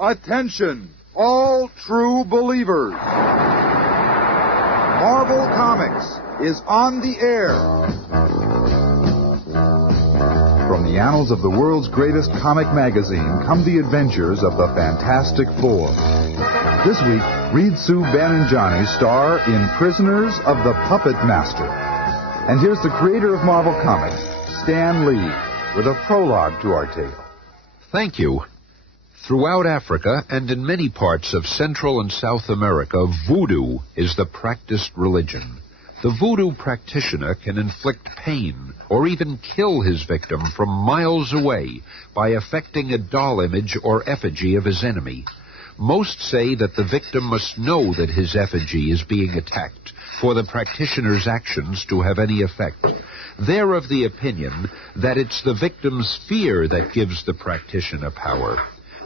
Attention, all true believers. Marvel Comics is on the air. From the annals of the world's greatest comic magazine come the adventures of the Fantastic Four. This week, Reed, Sue, Ben, and Johnny star in Prisoners of the Puppet Master. And here's the creator of Marvel Comics, Stan Lee, with a prologue to our tale. Thank you. Throughout Africa and in many parts of Central and South America, voodoo is the practiced religion. The voodoo practitioner can inflict pain or even kill his victim from miles away by affecting a doll image or effigy of his enemy. Most say that the victim must know that his effigy is being attacked for the practitioner's actions to have any effect. They're of the opinion that it's the victim's fear that gives the practitioner power.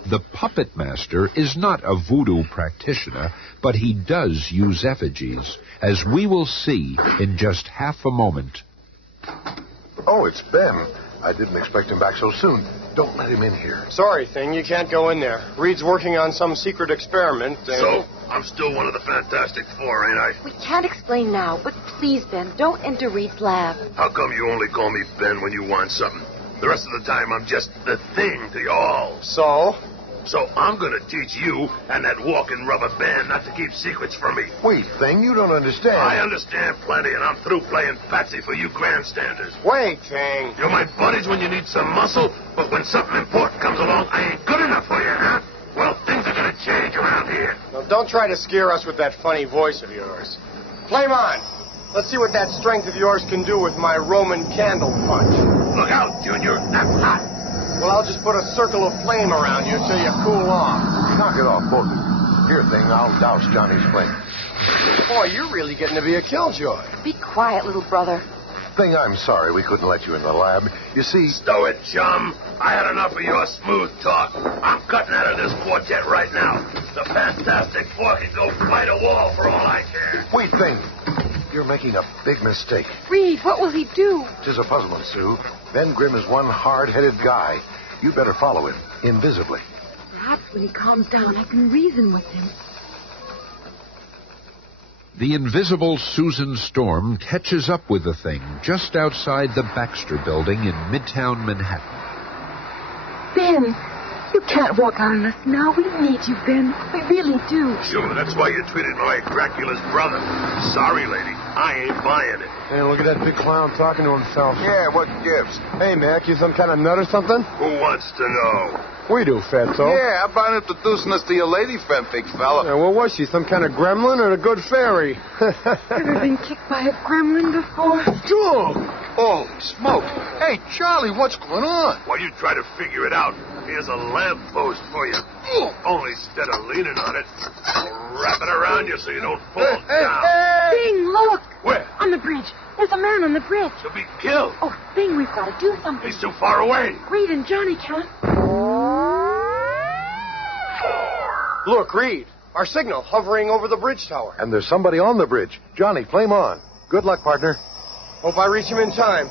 The Puppet Master is not a voodoo practitioner, but he does use effigies, as we will see in just half a moment. Oh, it's Ben. I didn't expect him back so soon. Don't let him in here. Sorry, Thing, you can't go in there. Reed's working on some secret experiment. So, I'm still one of the Fantastic Four, ain't I? We can't explain now, but please, Ben, don't enter Reed's lab. How come you only call me Ben when you want something? The rest of the time, I'm just the Thing to y'all. So I'm going to teach you and that walking rubber band not to keep secrets from me. Wait, Thing, you don't understand. I understand plenty, and I'm through playing patsy for you grandstanders. Wait, Thing. You're my buddies when you need some muscle, but when something important comes along, I ain't good enough for you, huh? Well, things are going to change around here. Now, don't try to scare us with that funny voice of yours. Flame on. Let's see what that strength of yours can do with my Roman candle punch. Look out, Junior. That's hot. Well, I'll just put a circle of flame around you till you cool off. Knock it off, both of you. Here, Thing, I'll douse Johnny's flame. Boy, you're really getting to be a killjoy. Be quiet, little brother. Thing, I'm sorry we couldn't let you in the lab. You see... Stow it, chum. I had enough of your smooth talk. I'm cutting out of this quartet right now. The Fantastic Four can go fight a wall for all I care. Wait, Thing. You're making a big mistake. Reed, what will he do? Tis a puzzlement, Sue. Ben Grimm is one hard-headed guy. You better follow him, invisibly. Perhaps when he calms down, I can reason with him. The invisible Susan Storm catches up with the Thing just outside the Baxter Building in Midtown Manhattan. Ben, you can't walk out on us now. We need you, Ben. We really do. Sure, that's why you treated me like Dracula's brother. Sorry, lady. I ain't buying it. Hey, look at that big clown talking to himself. Yeah, what gives? Hey, Mac, you some kind of nut or something? Who wants to know? We do, Fatso. Yeah, how about introducing us to your lady friend, big fella? Yeah, what was she, some kind of gremlin or a good fairy? Ever been kicked by a gremlin before? Joe! Holy smoke. Hey, Charlie, what's going on? While you try to figure it out, here's a lamppost for you. Only instead of leaning on it, I'll wrap it around you so you don't fall down. Thing, look! Where? On the bridge. There's a man on the bridge. He'll be killed. Oh, Thing, we've got to do something. He's too far away. Reed and Johnny can't. Look, Reed, our signal hovering over the bridge tower. And there's somebody on the bridge. Johnny, flame on. Good luck, partner. Hope I reach him in time.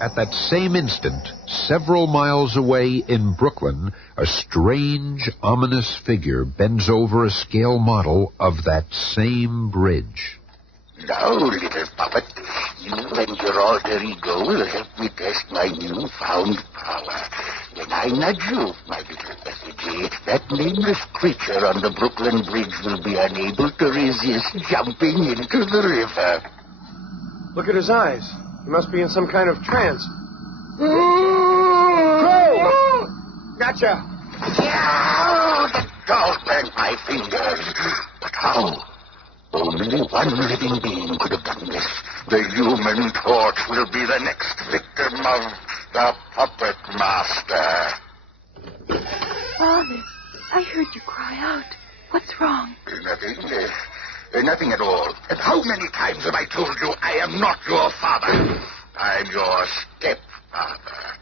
At that same instant, several miles away in Brooklyn, a strange, ominous figure bends over a scale model of that same bridge. Now, little puppet, you and your alter ego will help me test my newfound power. When I nudge you, my little effigy, that nameless creature on the Brooklyn Bridge will be unable to resist jumping into the river. Look at his eyes. He must be in some kind of trance. Go! Gotcha! Yeah, the doll burned my fingers. But how? Only one living being could have done this. The Human Torch will be the next victim of the Puppet Master. Father, I heard you cry out. What's wrong? Nothing at all. And how many times have I told you I am not your father? I'm your stepfather.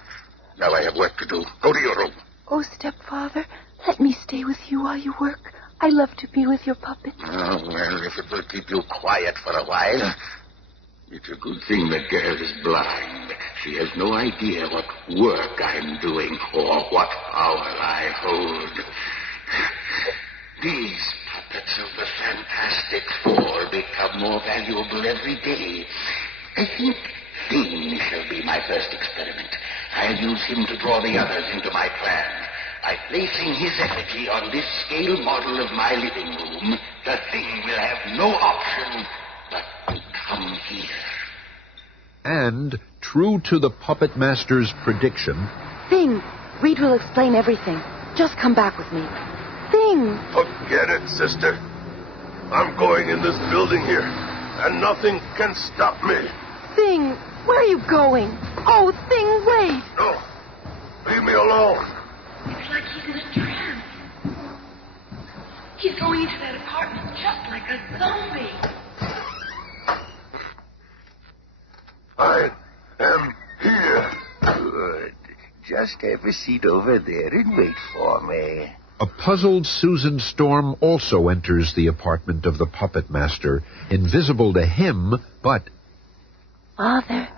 Now I have work to do. Go to your room. Oh, stepfather, let me stay with you while you work. I love to be with your puppet. Oh, well, if it will keep you quiet for a while. It's a good thing the girl is blind. She has no idea what work I'm doing or what power I hold. These puppets of the Fantastic Four become more valuable every day. I think Thing shall be my first experiment. I'll use him to draw the others into my plan. By placing his effigy on this scale model of my living room, the Thing will have no option but to come here. And, true to the Puppet Master's prediction... Thing, Reed will explain everything. Just come back with me. Thing! Forget it, sister. I'm going in this building here, and nothing can stop me. Thing, where are you going? Oh, Thing, wait! No, leave me alone. It's like he's in a trance. He's going into that apartment just like a zombie. I am here. Good. Just have a seat over there and wait for me. A puzzled Susan Storm also enters the apartment of the Puppet Master, invisible to him, but... Father,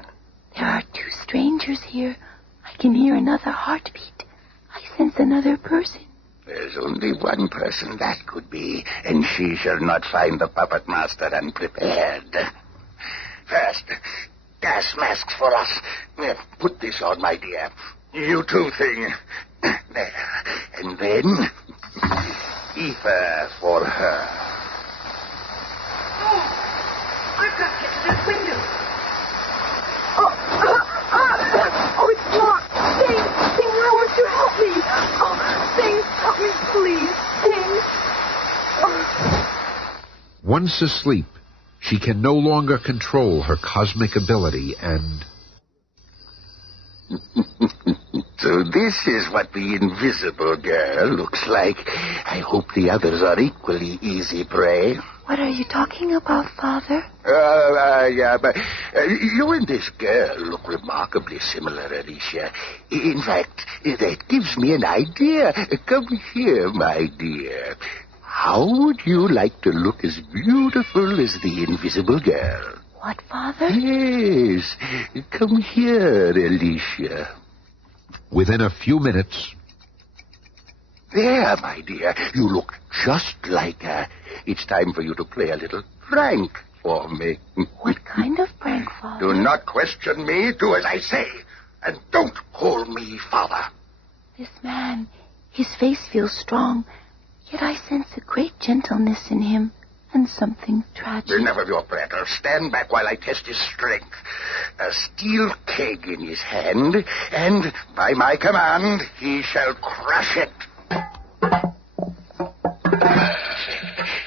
there are two strangers here. I can hear another heartbeat. I sense another person. There's only one person that could be, and she shall not find the Puppet Master unprepared. First, gas masks for us. Put this on, my dear. You too, Thing. There. And then, ether for her. Oh, I've got to get to this window. Oh, it's locked. Thing, why won't you help me? Oh, Thing, help me, please. Thing. Oh. Once asleep, she can no longer control her cosmic ability and... So this is what the invisible girl looks like. I hope the others are equally easy prey. What are you talking about, Father? But you and this girl look remarkably similar, Alicia. In fact, that gives me an idea. Come here, my dear. How would you like to look as beautiful as the invisible girl? What, Father? Yes. Come here, Alicia. Within a few minutes... There, my dear. You look just like her. It's time for you to play a little prank for me. What kind of prank, Father? Do not question me. Do as I say. And don't call me Father. This man, his face feels strong, yet I sense a great gentleness in him. And something tragic. Never your prattle. Stand back while I test his strength. A steel keg in his hand, and by my command, he shall crush it. Perfect.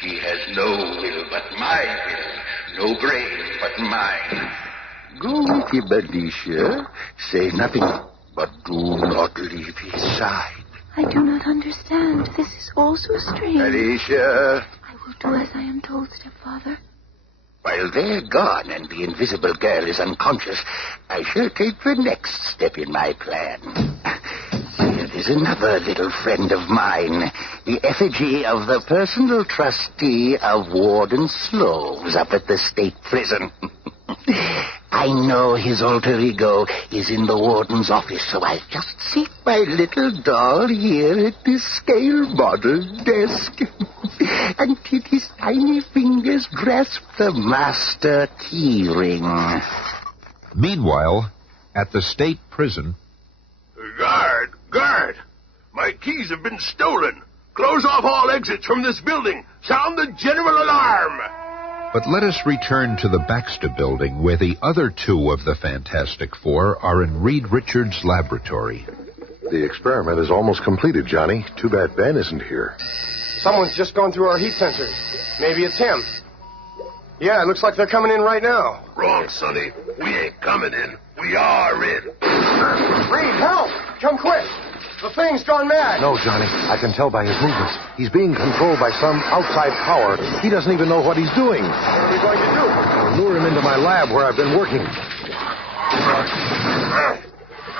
He has no will but my will. No brain but mine. Go with him, Alicia. Say nothing, but do not leave his side. I do not understand. This is all so strange. Alicia... I will do as I am told, stepfather. While they're gone and the invisible girl is unconscious, I shall take the next step in my plan. Here is another little friend of mine, the effigy of the personal trustee of Warden Sloves up at the state prison. I know his alter ego is in the warden's office, so I'll just seat my little doll here at this scale model desk. Until his tiny fingers grasp the master key ring. Meanwhile, at the state prison... Guard! My keys have been stolen. Close off all exits from this building. Sound the general alarm. But let us return to the Baxter building, where the other two of the Fantastic Four are in Reed Richards' laboratory. The experiment is almost completed, Johnny. Too bad Ben isn't here. Someone's just gone through our heat sensors. Maybe it's him. Yeah, it looks like they're coming in right now. Wrong, Sonny. We ain't coming in. We are in. Reed, help! Come quick! The thing's gone mad. No, Johnny. I can tell by his movements. He's being controlled by some outside power. He doesn't even know what he's doing. What are we going to do? I'll lure him into my lab where I've been working.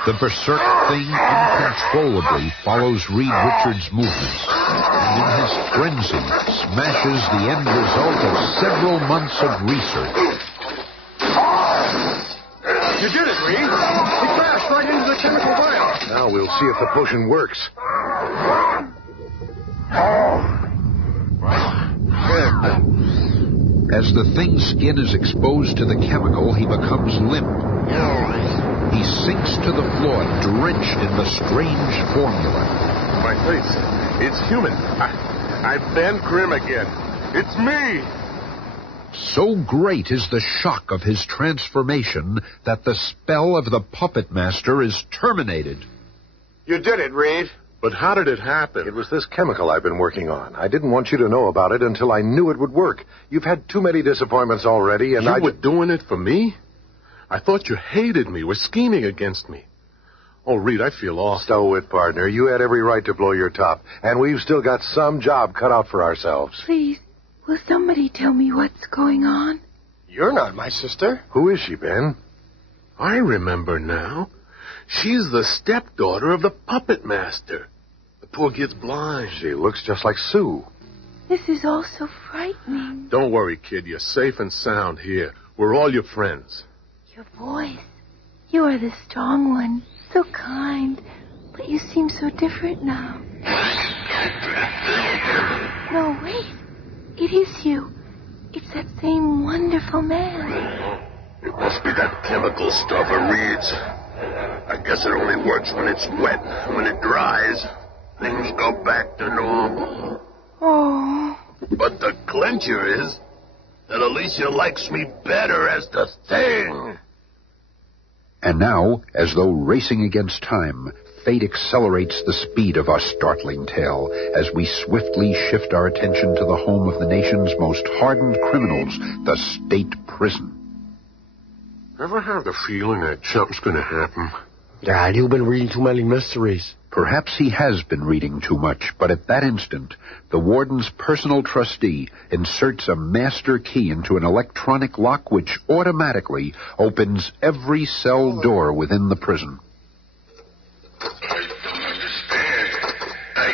The berserk thing uncontrollably follows Reed Richards' movements, and in his frenzy smashes the end result of several months of research. You did it, Reed. He crashed right into the chemical vial. Now we'll see if the potion works. As the thing's skin is exposed to the chemical, he becomes limp. He sinks to the floor, drenched in the strange formula. My face. It's human. I'm Ben Grimm again. It's me. So great is the shock of his transformation that the spell of the Puppet Master is terminated. You did it, Reed. But how did it happen? It was this chemical I've been working on. I didn't want you to know about it until I knew it would work. You've had too many disappointments already, and You were doing it for me? I thought you hated me, were scheming against me. Oh, Reed, I feel awful. Stow it, partner. You had every right to blow your top. And we've still got some job cut out for ourselves. Please, will somebody tell me what's going on? You're not my sister. Who is she, Ben? I remember now. She's the stepdaughter of the Puppet Master. The poor kid's blind. She looks just like Sue. This is all so frightening. Don't worry, kid. You're safe and sound here. We're all your friends. Your voice. You are the strong one. So kind. But you seem so different now. No, wait. It is you. It's that same wonderful man. It must be that chemical stuff of Reed's. I guess it only works when it's wet. When it dries, things go back to normal. Oh. But the clincher is that Alicia likes me better as the Thing. And now, as though racing against time, fate accelerates the speed of our startling tale as we swiftly shift our attention to the home of the nation's most hardened criminals, the state prison. Ever have the feeling that something's going to happen? Dad, you've been reading too many mysteries. Perhaps he has been reading too much, but at that instant, the warden's personal trustee inserts a master key into an electronic lock which automatically opens every cell door within the prison. I don't understand. I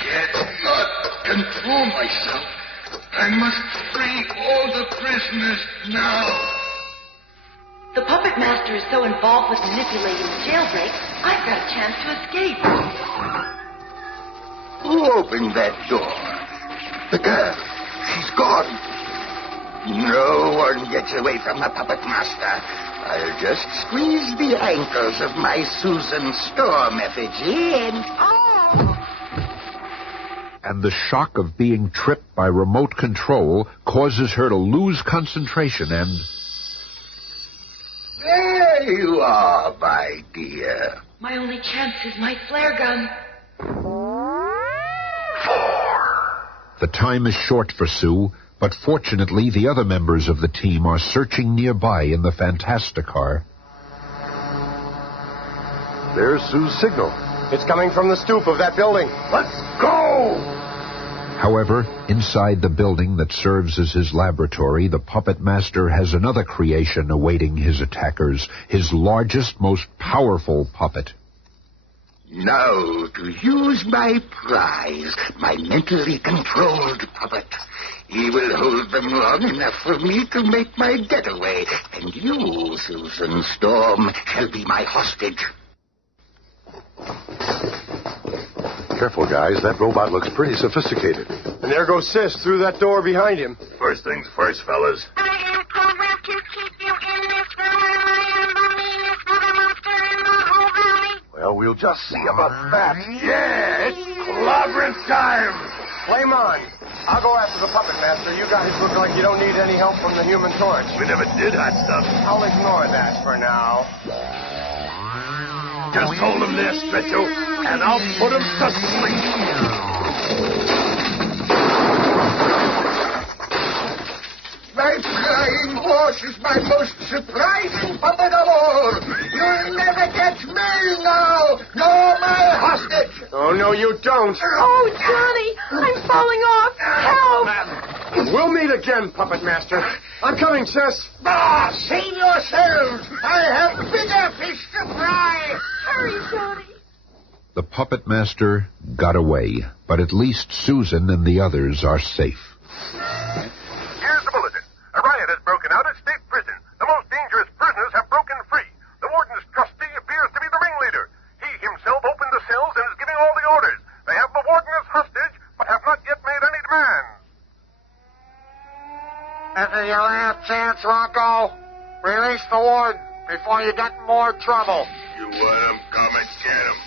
cannot control myself. I must free all the prisoners now. The Puppet Master is so involved with manipulating the jailbreak, I've got a chance to escape. Who opened that door? The girl. She's gone. No one gets away from the Puppet Master. I'll just squeeze the ankles of my Susan Storm effigy and... And the shock of being tripped by remote control causes her to lose concentration and... There you are, my dear. My only chance is my flare gun. The time is short for Sue, but fortunately the other members of the team are searching nearby in the Fantasticar. There's Sue's signal. It's coming from the stoop of that building. Let's go! However, inside the building that serves as his laboratory, the Puppet Master has another creation awaiting his attackers, his largest, most powerful puppet. Now to use my prize, my mentally controlled puppet. He will hold them long enough for me to make my getaway, and you, Susan Storm, shall be my hostage. Careful, guys. That robot looks pretty sophisticated. And there goes Sis through that door behind him. First things first, fellas. I am programmed to keep you in this room. I am the meanest Puppet Monster in the whole valley. Well, we'll just see about that. Yeah, it's clobbering time. Flame on. I'll go after the Puppet Master. You guys look like you don't need any help from the Human Torch. We never did hot stuff. I'll ignore that for now. Just hold him there, Stretcho, and I'll put him to sleep. My flying horse is my most surprising puppet of all. You'll never catch me now, nor my hostage. Oh, no, you don't. Oh, Johnny, I'm falling off. Help! We'll meet again, Puppet Master. I'm coming, Sis. Save yourselves. I have bigger fish to fry. Hurry, Johnny. The Puppet Master got away, but at least Susan and the others are safe. Here's the bulletin. A riot has broken out at State Prison. The most dangerous prisoners have broken free. chance, Rocco. Release the warden before you get in more trouble. You want him? Come and get him.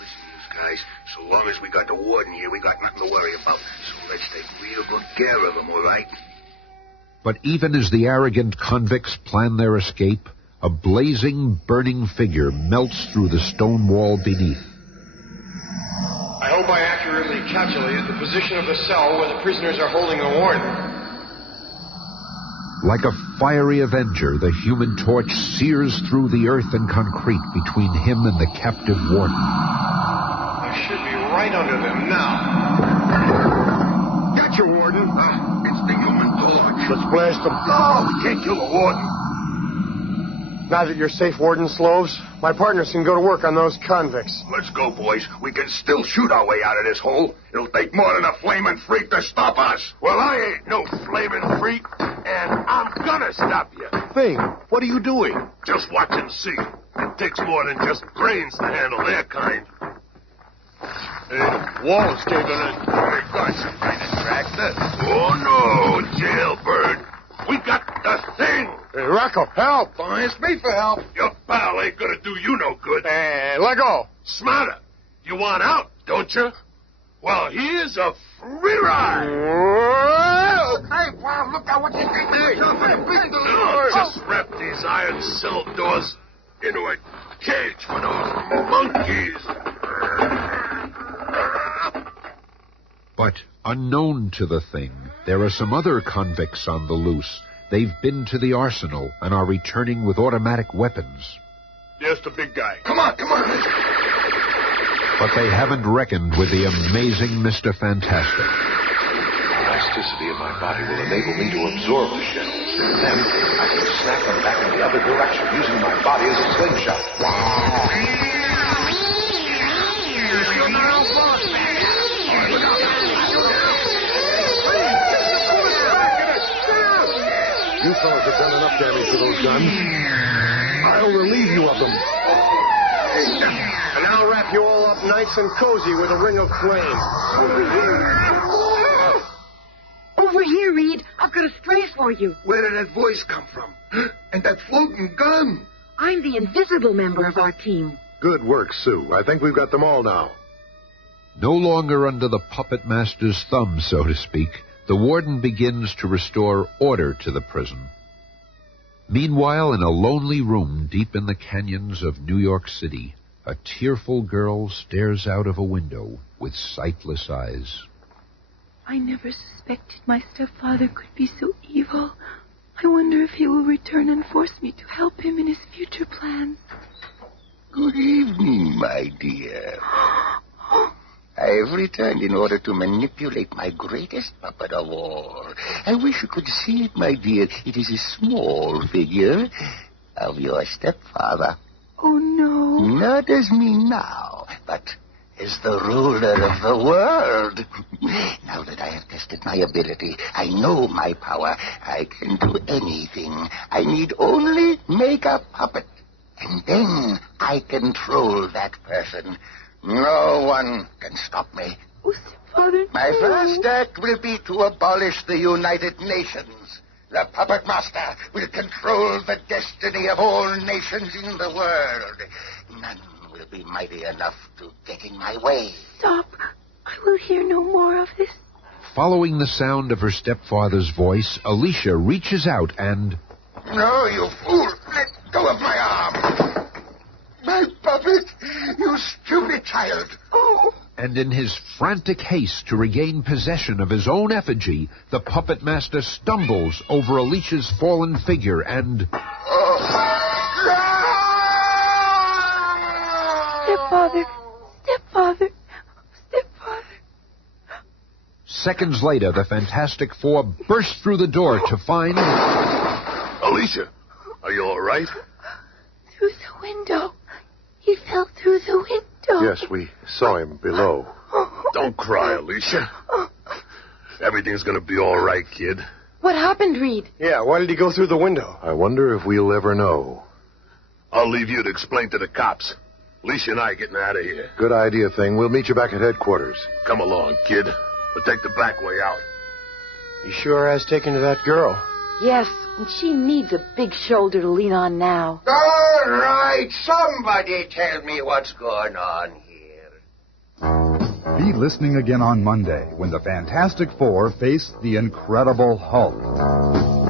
Listen, you guys, so long as we got the warden here, we got nothing to worry about. So let's take real good care of him, all right? But even as the arrogant convicts plan their escape, a blazing, burning figure melts through the stone wall beneath. I hope I accurately calculated the position of the cell where the prisoners are holding the warden. Like a fiery avenger, the Human Torch sears through the earth and concrete between him and the captive warden. I should be right under them now. Gotcha, Warden. It's the Human Torch. Let's blast them. No, we can't kill the Warden. Now that you're safe, Warden Sloves, my partners can go to work on those convicts. Let's go, boys. We can still shoot our way out of this hole. It'll take more than a flaming freak to stop us. Well, I ain't no flaming freak, and I'm gonna stop you. Thing, what are you doing? Just watch and see. It takes more than just brains to handle their kind. Wall is caving in. Hey, got some kind of tractor. Oh, no, jailbird. We got the thing. Hey, Rocco, help. Don't ask me for help. Your pal ain't gonna do you no good. Hey, let go. Smarter. You want out, don't you? Well, here's a free ride. Hey, pal, look out what you think. Just wrap these iron cell doors into a cage for those monkeys. But unknown to the Thing, there are some other convicts on the loose. They've been to the arsenal and are returning with automatic weapons. There's the big guy. Come on. But they haven't reckoned with the amazing Mr. Fantastic. The elasticity of my body will enable me to absorb the shells. Then I can snap them back in the other direction using my body as a slingshot. You fellas have done enough damage to those guns. I'll relieve you of them. And I'll wrap you all up nice and cozy with a ring of flame. Over here, Reed. I've got a stray for you. Where did that voice come from? And that floating gun? I'm the invisible member of our team. Good work, Sue. I think we've got them all now. No longer under the puppet master's thumb, so to speak, the warden begins to restore order to the prison. Meanwhile, in a lonely room deep in the canyons of New York City, a tearful girl stares out of a window with sightless eyes. I never suspected my stepfather could be so evil. I wonder if he will return and force me to help him in his future plans. Good evening, my dear. I have returned in order to manipulate my greatest puppet of all. I wish you could see it, my dear. It is a small figure of your stepfather. Oh, no. Not as me now, but as the ruler of the world. Now that I have tested my ability, I know my power. I can do anything. I need only make a puppet. And then I control that person. No one can stop me. Oh, stepfather, My no. first act will be to abolish the United Nations. The puppet master will control the destiny of all nations in the world. None will be mighty enough to get in my way. Stop. I will hear no more of this. Following the sound of her stepfather's voice, Alicia reaches out and... No, you fool! Let go of my arm! My puppet! You stupid child! Oh! And in his frantic haste to regain possession of his own effigy, the puppet master stumbles over Alicia's fallen figure and... Stepfather! Stepfather! Stepfather! Seconds later, the Fantastic Four burst through the door to find... Alicia, are you all right? Through the window. He fell through the window. Yes, we saw him below. Don't cry, Alicia. Everything's gonna be all right, kid. What happened, Reed? Yeah, why did he go through the window? I wonder if we'll ever know. I'll leave you to explain to the cops. Alicia and I are getting out of here. Good idea, Thing. We'll meet you back at headquarters. Come along, kid. We'll take the back way out. He sure has taken to that girl. Yes, and she needs a big shoulder to lean on now. All right, somebody tell me what's going on here. Be listening again on Monday when the Fantastic Four face the Incredible Hulk.